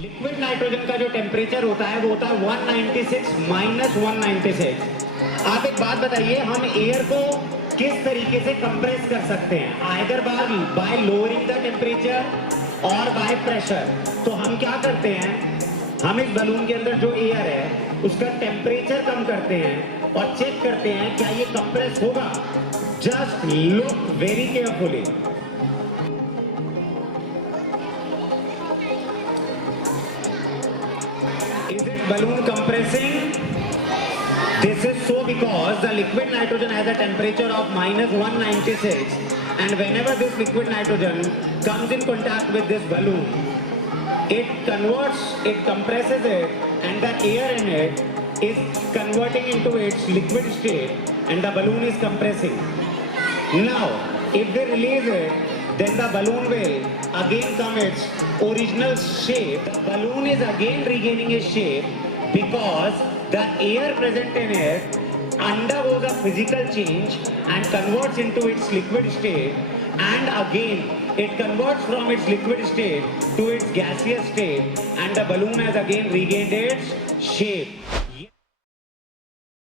Liquid nitrogen का जो temperature होता है वो होता है 196 माइनस 196। आप एक बात बताइए, हम एयर को किस तरीके से कंप्रेस कर सकते हैं? Either bye lowering the temperature और बाय प्रेशर। तो हम क्या करते हैं, हम इस बलून के अंदर जो एयर है उसका टेम्परेचर कम करते हैं और चेक करते हैं क्या ये कंप्रेस होगा। Just look very carefully. Is it balloon compressing? This is so because the liquid nitrogen has a temperature of minus 196, and whenever this liquid nitrogen comes in contact with this balloon, it compresses it, and the air in it is converting into its liquid state, and the balloon is compressing. Now, if we release it, then the balloon will again come its original shape. The balloon is again regaining its shape because the air present in it undergoes a physical change and converts into its liquid state, and again it converts from its liquid state to its gaseous state, and the balloon has again regained its shape.